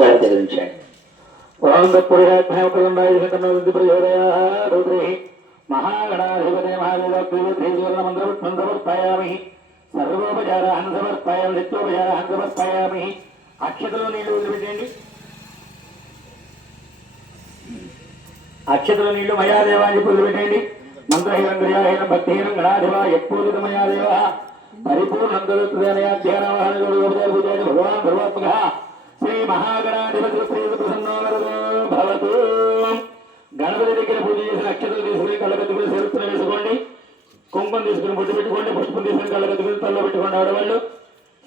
ధరించండి. ఓం महागणाधिपते महादेवक्रीवद्रीवर्णमन्त्रपुष्पं समर्पयामि सर्वोपचारान् समर्पयामि नित्योपचारान् समर्पयामि अक्षतलो नीళ్ళు వదిలిపెట్టండి అక్షతలో నీళ్లు మయాదేవాన్ని వదిలిపెట్టండి మంత్రహీనం క్రియాహీనం భక్తిహీనం గణాధిప యత్పూజిత మయాదేవ పరిపూర్ణం తదుత్రయాధ్యానవాహనోపచార భగవాన్ సర్వాత్మక శ్రీ మహాగణాధిపతి శ్రీ ప్రసన్నో భవతు. గణపతి దగ్గర పూజ చేసిన అక్షతలు తీసుకుని కళ్ళకత్తుకుని చేరుతున్న వేసుకోండి. కుంకుమ తీసుకుని బొట్టు పెట్టుకోండి. పుష్పం తీసుకుని కళ్ళకత్తుకుని తల్లో పెట్టుకోండి. ఆడవాళ్ళు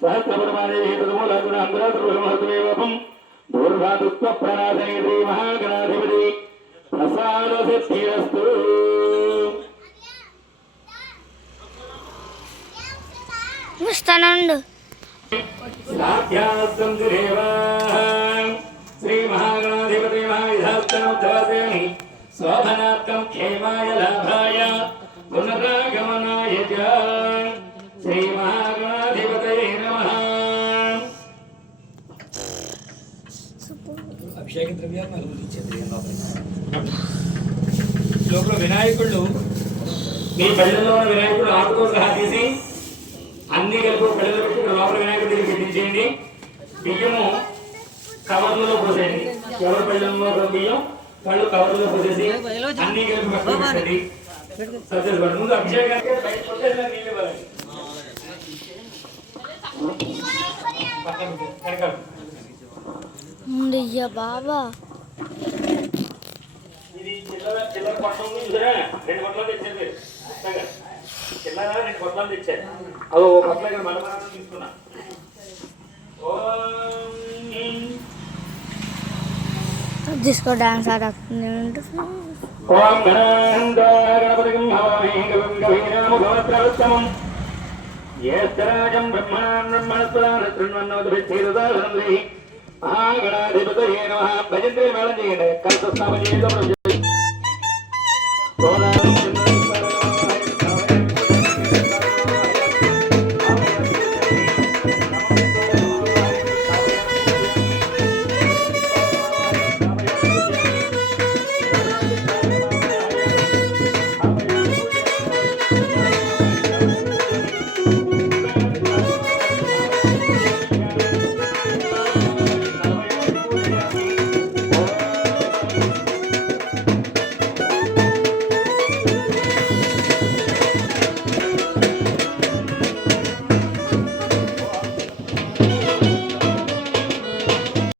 సహస్రపరమాదేవీతమూలాగుణ అంగురాత్మహత్వేవపం దూర్భాదుత్వ ప్రణాశయ శ్రీ మహాగణాధిపతి ప్రసాద సిద్ధిరస్తు. శ్రీ మహాగణాధిపతి మహావిధాస్తనోద్ధాసేమి శోభనార్థం క్షేమాయ లాభాయ పునరాగమనాయ చ శ్రీ మహాగణాధిపతయే నమః. అభిషేక ద్రవ్యాన్ని అనుమతించండి. లోపల వినాయకుళ్ళు మీ పల్లెల్లో వినాయకుడు ఆకుతో సహా తీసి అన్ని కలిపి పల్లెలు పెట్టి లోపల వినాయకుడి దగ్గర పెట్టించేయండి. బియ్యము కవర్లలో పోసేయండి. ఎవరి పళ్ళెంలో బియ్యం వాళ్ళు కవర్లో పోసేసి అన్ని కలిపి పట్టుకోండి. సత్యపడి ముందు అభిషేకానికి నీళ్ళు ఇవ్వాలి. బాబా ఇది చిల్లర పట్టణం చూసారా? 2 కొట్లు తెచ్చారు. చిల్లర 2 కొట్లు తెచ్చారు. అదో ఒక కొట్ల మనమరాన్ని తీసుకున్నా. जिसको डांस आ रहा ओम गणपतिं हवामहे कविं कवीनाम भवत्रवत्तमं येस्तराजं ब्रह्मणां ब्रह्मणस्पदां शृण्वन्नोदभिच्छेददानन्द्रिः महागणाधिपतये नमः. भजन्ते मेलं चेयंడి. कलशस्थापन చేయండి.